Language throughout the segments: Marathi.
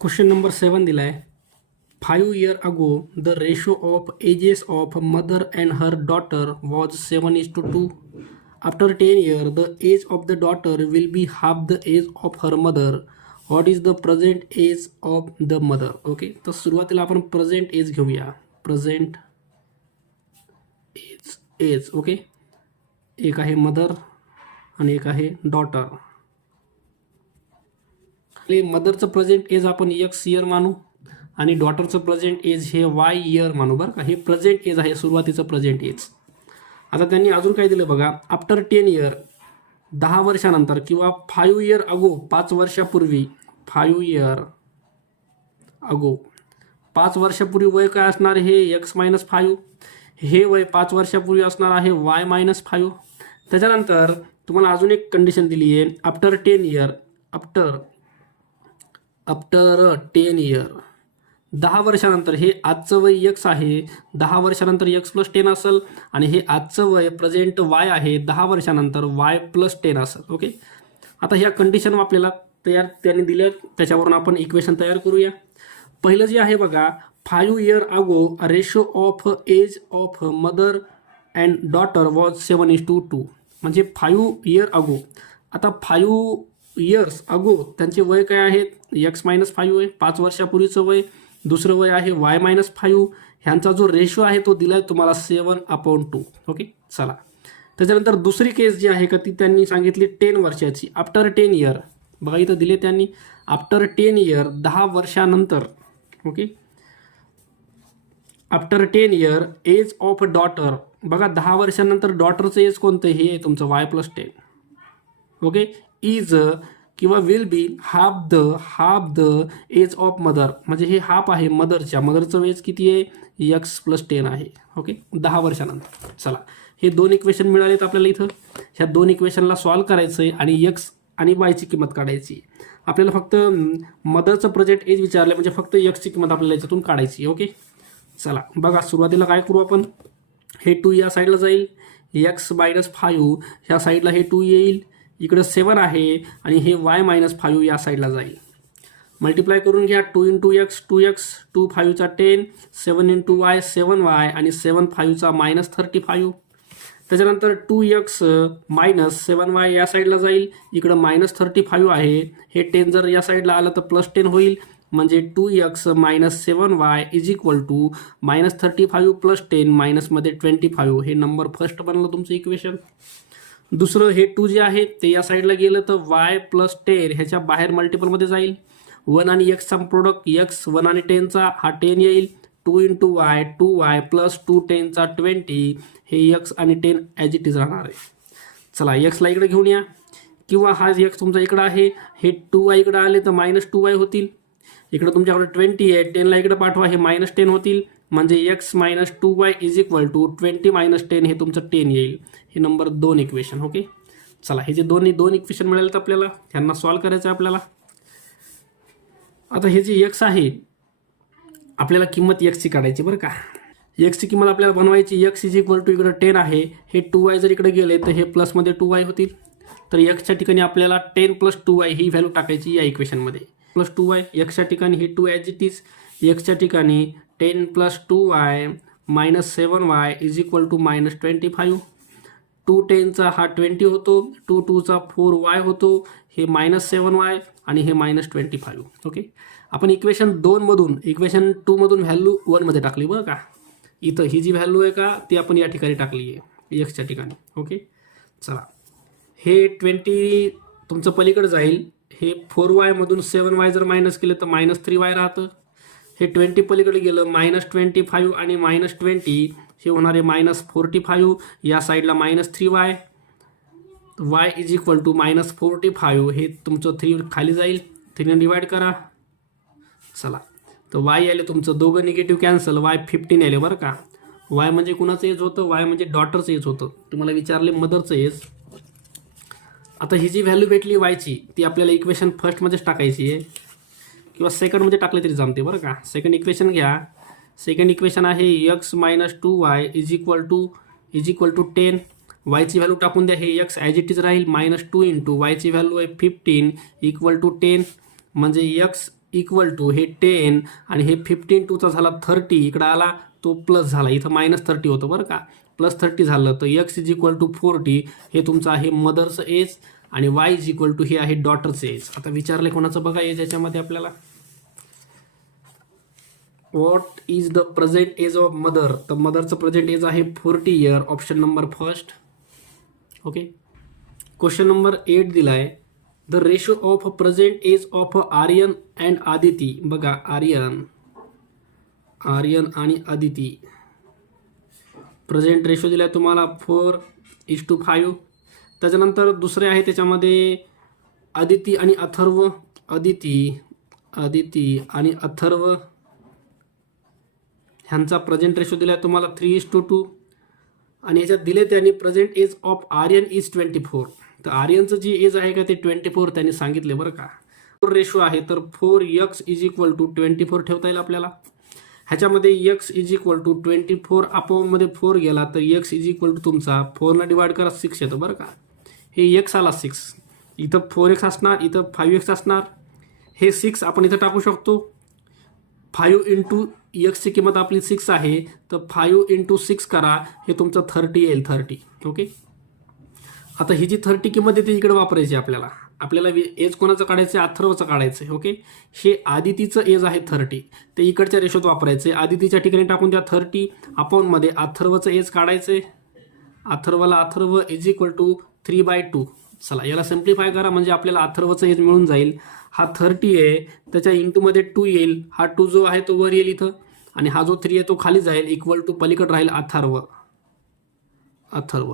क्वेश्चन नंबर 7 दिला आहे. 5 years ago, the ratio of ages of mother and her daughter was 7:2. After 10 years, the age of the daughter will be half the age of her mother. What is the present age of the mother? Okay, तर सुरुवातीला आपण प्रेझेंट एज घेऊया. Present age okay. एक आहे मदर आणि एक आहे डॉटर. मदरचं प्रेझेंट एज आपण एक्स इयर मानू आणि डॉटरचं प्रेझेंट एज हे वाय इयर मानू बरं का. हे प्रेझेंट एज आहे, सुरुवातीचं प्रेझेंट एज. आता त्यांनी अजून काय दिलं बघा. आफ्टर 10 years, 10 वर्षानंतर किंवा 5 years अगो, 5 वर्षापूर्वी. 5 years अगो, 5 वर्षापूर्वी वय काय असणार हे x-5. हे वय 5 वर्षापूर्वी असणार आहे y-5. त्याच्यानंतर तुम्हाला अजून एक कंडिशन दिली आहे. आफ्टर 10 years, आफ्टर 10 years, 10 वर्षानंतर हे आजचं वय x आहे. 10 वर्षानंतर x+10 असेल आणि हे आजचं वय प्रेझेंट y आहे. 10 वर्षानंतर y+10 असेल. ओके, आता ह्या कंडिशन आपल्याला त्यांनी दिल्या, त्याच्यावरून आपण इक्वेशन तयार करूया. पहिलं जे आहे बघा, 5 years ago ratio of age of mother and daughter was 7:2. म्हणजे 5 years अगो. आता 5 years अगो त्यांचे वय काय आहेत, x-5 वय, 5 वर्षापूर्वीचं वय. दुसरं वय आहे y-5. ह्यांचा जो रेशो आहे तो दिला आहे तुम्हाला 7/2. ओके, चला. त्याच्यानंतर दुसरी केस जी आहे का ती त्यांनी सांगितली 10 वर्षाची. आफ्टर 10 years, बघा इथं दिले त्यांनी आफ्टर 10 years, 10 वर्षानंतर. Okay, after 10 years age of daughter. बघा 10 वर्षानंतर डॉटरचं एज कोणतं, हे आहे तुमचं y+10. ओके, इज किंवा will be half the age of mother. म्हणजे हे हाफ आहे मदरचं एज किती आहे, x+10 आहे. ओके, 10 वर्षानंतर. चला, हे दोन इक्वेशन मिळालेत आपल्याला. इथं ह्या दोन इक्वेशनला सॉल्व करायचं आहे आणि x आणि yची किंमत काढायची. आपल्याला फक्त मदरचं प्रेझेंट एज विचारलं, म्हणजे फक्त xची किंमत आपल्याला याच्यातून काढायची. ओके, चला बघा. सुरुवातीला काय करू आपण, हे 2 या साईडला जाईल, x-5 ह्या साईडला हे 2 येईल, इकडं 7 आहे आणि हे y-5 या साईडला जाईल. मल्टिप्लाय करून घ्या. 2 × x 2x, 2 5 10, 7 × y 7y आणि 7 5 -35. त्याच्यानंतर 2x - 7y या साईडला जाईल, इकडं -35 आहे. हे 10 जर या साईडला आलं तर +10 होईल. म्हणजे 2x - 7y = -35 + 10 मायनसमध्ये 25. हे नंबर फर्स्ट बनलं तुमचं इक्वेशन. दुसरं हे 2 जे आहे ते या साईडला गेलं तर y+10 ह्याच्या बाहेर मल्टिपलमध्ये जाईल. 1 आणि xचा प्रोडक्ट, x 1 आणि 10चा हा 10 येईल. 2 × y 2y + 2 10चा 20. हे x आणि 10 ॲज इट इज राहणार आहे. चला, xला इकडे घेऊन या, किंवा हा x तुमचा इकडं आहे, हे 2y इकडे आले तर -2y होतील. इकडं तुमच्याकडे 20 आहे, 10ला इकडे पाठवा, हे -10 होतील. म्हणजे x - 2y = 20 - 10 हे तुमचं 10 येईल. हे नंबर 2 इक्वेशन. ओके, चला, हे जे दोन इक्वेशन मिळाले तर आपल्याला ह्यांना सॉल्व करायचं आहे आपल्याला. आता हे जे x आहे आपल्याला किंमत xची काढायची बरं का. xची किंमत आपल्याला बनवायची. x = इकडं 10 आहे, हे 2y जर इकडे गेले तर हे प्लसमध्ये 2y होतील. तर xच्या ठिकाणी आपल्याला 10 + 2y ही व्हॅल्यू टाकायची या इक्वेशनमध्ये. +2y, xच्या ठिकाणी हे 2 ॲज इट इज, xच्या ठिकाणी 10 + 2y - 7y = -25. 2 10चा हा 20 होतो, 2 2चा 4y होतो, हे -7y आणि हे -25. ओके, आपण इक्वेशन 2 मधून व्हॅल्यू 1 मध्ये टाकली बरं का. इथं ही जी व्हॅल्यू आहे का ती आपण या ठिकाणी टाकली आहे एक्सच्या ठिकाणी. ओके, चला, हे 20 तुमचं पलीकडे जाईल. हे 4y मधून 7y जर मायनस केलं तर -3y राहतं. हे 20 पलीकडे गेलं, -25 आणि -20 हे होणार आहे -45. या साईडला -3y, y = -45. हे तुमचं 3 खाली जाईल, 3 ने डिवाइड करा. चला, तर y आले तुमचं, दोघं निगेटिव्ह कॅन्सल, y 15 आले बरं का. y म्हणजे कुणाचं एज होतं, y म्हणजे डॉटरचं एज होतं. तुम्हाला विचारले मदरचं एज. आता ही जी व्हॅल्यू भेटली yची ती आपल्याला इक्वेशन फर्स्टमध्येच टाकायची आहे, किंवा सेकंडमध्ये टाकले तरी जमते बरं का. सेकंड इक्वेशन घ्या. सेकंड इक्वेशन आहे x - 2y = 10. वायची व्हॅल्यू टाकून द्या, हे x ॲज इट इज राहील. -2 × वायची व्हॅल्यू आहे 15 = 10. म्हणजे x इक्वल टू हे 10 आणि हे 15 टूचा झाला 30, इकडं आला तो प्लस झाला, इथं -30 होतं बरं का, +30 झालं. तर x इज इक्वल टू 40 हे तुमचं आहे मदरचं एज आणि y इज इक्वल टू हे आहे डॉटरचं एज. आता विचारले कोणाचं बघा एज याच्यामध्ये आपल्याला, what is the present age of mother. तर मदरचं प्रेझेंट एज आहे 40 year, option number first. Okay. Question number 8 दिलाय, the ratio of present age of Aryan and Aditi. बघा आर्यन आणि आदिती प्रेझेंट रेशो दिलाय तुम्हाला 4:5. त्याच्यानंतर दुसरे आहे त्याच्यामध्ये आदिती आणि अथर्व, आदिती आणि अथर्व ह्यांचा प्रेझेंट रेशो दिलाय तुम्हाला 3:2. आणि याच्यात दिले त्यांनी present age of Aryan is 24. तर आर्यनचं जी एज आहे का ते 24 त्यांनी सांगितले बरं का. रेशो आहे तर 4x इज इक्वल टू 24 ठेवता येईल आपल्याला. ह्याच्यामध्ये x इज इक्वल टू 24 अपॉनमध्ये 4 गेला तर x इज इक्वल टू तुमचा 4 डिवाइड करा 6 येतं बरं का. हे x आला 6, इथं 4x असणार, इथं 5x असणार. हे 6 आपण इथं टाकू शकतो. 5 इंटू एक्सची किंमत आपली 6 आहे तर 5 इंटू 6 करा, हे तुमचं 30 येईल 30. ओके. आता ही जी 30 किंमत आहे ती इकडे वापरायची आपल्याला. आपल्याला एज कोणाचं काढायचं आहे, अथर्वचं काढायचं आहे. ओके. हे आदितीचं एज आहे 30, ते इकडच्या रेशोत वापरायचं आहे. आदितीच्या ठिकाणी टाकून द्या 30 अपॉनमध्ये अथर्वचं एज काढायचं आहे. Atharva is equal to 3/2. चला याला सिम्प्लिफाय करा म्हणजे आपल्याला अथर्वचं एज मिळून जाईल. हा 30 आहे, त्याच्या इंटूमध्ये 2 येईल. हा 2 जो आहे तो वर येईल इथं आणि हा जो 3 आहे तो खाली जाईल. इक्वल टू पलीकडे राहील अथर्व.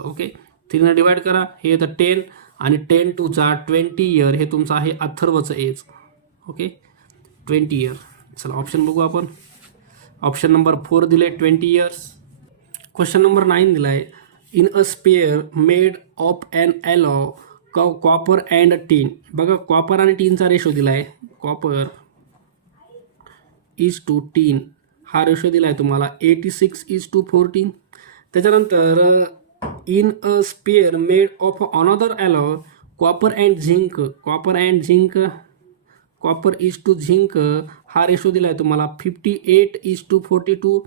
ओके. 3 डिवाइड करा, हे येतं 10 आणि 10 टूचा 20 इयर हे तुमचं आहे अथर्वचं एज. ओके. 20 इयर. चला ऑप्शन बघू आपण. ऑप्शन नंबर 4 दिले 20 इयर्स. क्वेश्चन नंबर 9 दिलाय, in a sphere made of an alloy copper and tin. बघा कॉपर आणि टीनचा रेशो दिलाय. कॉपर इज टू टीन हा रेशो दिलाय तुम्हाला 86:14. त्याच्यानंतर in a sphere made of another alloy copper and zinc. Copper is to zinc हा रेशो दिलाय तुम्हाला 58:42.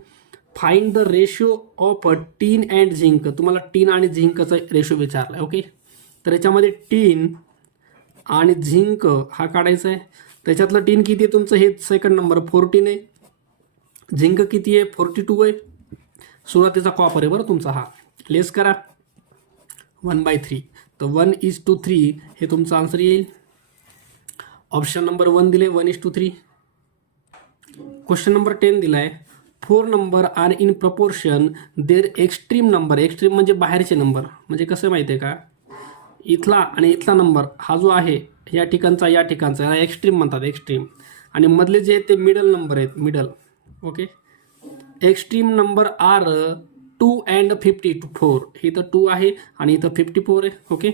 Find the ratio of tin and zinc. तुम्हाला टीन आणि झिंकचा रेशो विचारलाय. ओके. तर याच्यामध्ये टीन आणि झिंक हा काढायचा आहे. त्याच्यातलं टीन किती आहे तुमचं, हे सेकंड नंबर 14 आहे. झिंक किती आहे 42 आहे. सुरुवातीचा कॉपर आहे बरं तुमचा. हा लेस करा 1/3. तर 1:3 हे तुमचं आन्सर येईल. ऑप्शन नंबर 1 दिले 1:3. क्वेश्चन नंबर 10 दिलाय, 4 number are in proportion their extreme number. Extreme म्हणजे बाहेरचे नंबर. म्हणजे कसं माहिती आहे का, इथला आणि इथला नंबर हा जो आहे या ठिकाणचा याला एक्स्ट्रीम म्हणतात. एक्स्ट्रीम आणि मधले जे ते मिडल नंबर आहेत, middle. Okay. Extreme number are 2 and 54. इथं 2 आहे आणि इथं 54 आहे. Okay.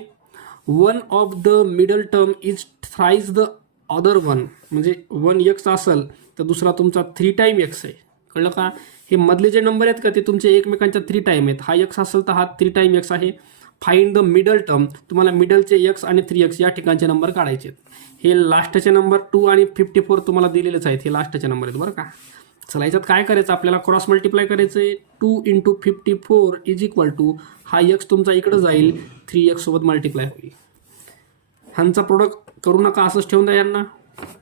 One of the middle term is thrice the other one. म्हणजे 1x असेल तर दुसरा तुमचा 3 टाइम x आहे. कळलं का. हे मधले जे नंबर आहेत का ते तुमचे एकमेकांच्या 3 टाइम आहेत. हा x असेल तर हा 3 टाइम x आहे. Find the middle term. तुम्हाला मिडलचे x आणि 3x या ठिकाणचे नंबर काढायचे आहेत. हे लास्टचे नंबर 2 आणि 54 तुम्हाला दिलेलेच आहेत. हे लास्टचे नंबर आहेत बरं का. चला याच्यात काय करायचं आपल्याला, क्रॉस मल्टिप्लाय करायचं आहे. 2 × 54 इज इक्वल टू हा x तुमचा इकडं जाईल 3x सोबत मल्टिप्लाय होईल. ह्यांचा प्रोडक्ट करू नका, असंच ठेवून द्या यांना.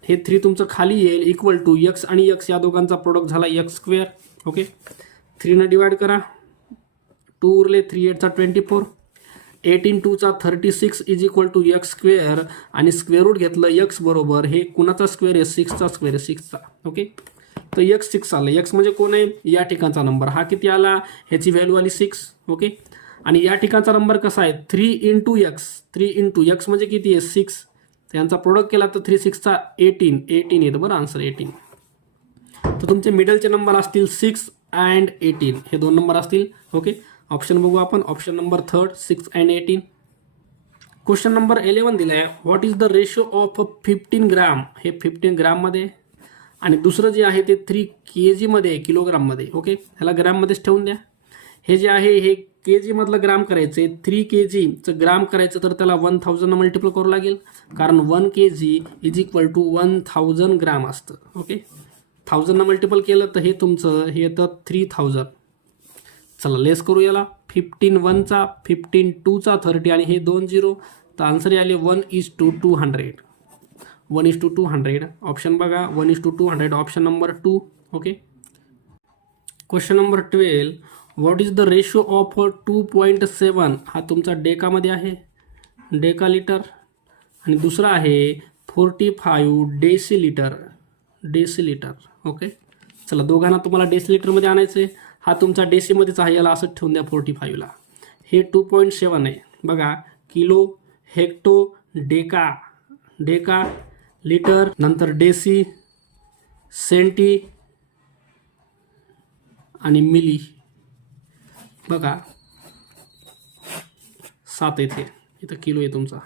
हे 3 तुमचं खाली येईल इक्वल टू x आणि x या दोघांचा प्रोडक्ट झाला x². ओके. 3 डिवाइड करा, 2 उरले, 3 8 24. 18 2 36 इज इक्वल टू x² आणि स्क्वेअर रूट घेतलं x बरोबर हे कुणाचा स्क्वेअर आहे, 6चा स्क्वेअर आहे 6चा. ओके. तर x 6 आलं. x म्हणजे कोण आहे, या ठिकाणचा नंबर. हा किती आला, ह्याची व्हॅल्यू आली 6. ओके. आणि या ठिकाणचा नंबर कसा आहे 3 × x. 3 × x म्हणजे किती आहे 6. त्यांचा प्रोडक्ट केला तर 3 6 18 येतं बरं आन्सर 18. तर तुमचे मिडलचे नंबर असतील 6 and 18. हे 2 नंबर असतील. ओके. ऑप्शन बघू आपण. Option number 3 6 and 18. Question number 11 दिलाय, what is the ratio of 15 gram. हे 15 ग्रॅममध्ये आणि दुसरं जे आहे ते 3 kg मध्ये, किलोग्राममध्ये. ओके. ह्याला ग्रॅममध्येच ठेवून द्या. हे जे आहे हे के जीमधलं ग्राम करायचं आहे. 3 kgचं ग्राम करायचं तर त्याला 1000 मल्टिपल करावं लागेल, कारण 1 kg इज इक्वल टू 1000 ग्राम असतं. ओके, 1000 मल्टिपल केलं तर हे तुमचं हे येतं 3000. चला लेस करू याला. 15 1चा 15 2चा 30 आणि हे 2 0, तर आन्सर आले 1:200. 1:200 ऑप्शन बघा. 1:200 option number 2. Okay. Question number 12. What is the ratio of 2.7? हा तुमचा डेकामध्ये आहे, डेका लिटर. आणि दुसरा आहे 45 डेसिलिटर. ओके. चला दोघांना तुम्हाला डेसिलिटरमध्ये आणायचं आहे. हा तुमचा डेसीमध्येच आहे, याला असंच ठेवून द्या 45ला. हे 2.7 आहे बघा. किलो, हेक्टो, डेका लिटर, नंतर डेसी, सेंटी आणि मिली. बघा 7 येथे, इथं किलो आहे तुमचा.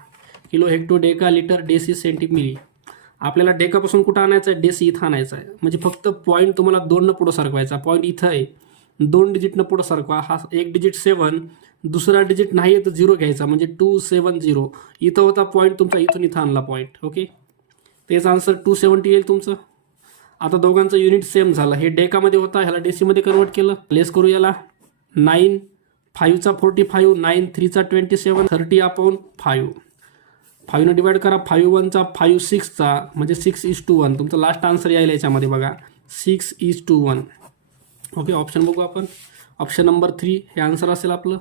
Kilo, hecto, deca, litre, deci, centi, milli. आपल्याला डेकापासून कुठं आणायचं आहे? डेसी इथं आणायचं आहे. म्हणजे फक्त पॉईंट तुम्हाला 2 पुढं सरकवायचा. पॉईंट इथं आहे, 2 डिजिटनं पुढं सरकवा. हा एक डिजिट 7, दुसरा डिजिट नाही आहे तर 0 घ्यायचा, म्हणजे 270. इथं होता पॉईंट तुमचा, इथून इथं आणला पॉईंट. ओके, तेच आन्सर 270 येईल तुमचं. आता दोघांचं युनिट सेम झालं. हे डेकामध्ये होता, ह्याला डेसीमध्ये कन्वर्ट केलं. लेस करू याला. 9 5चा 45, 9 3चा 27, 30/5. 5 न डिवाइड करा. 5 1चा 5 6चा, म्हणजे 6:1. तुमचा लास्ट आन्सर यायला याच्यामध्ये बघा 6:1. ओके, ऑप्शन बघू आपण. ऑप्शन नंबर 3 हे आन्सर असेल आपलं.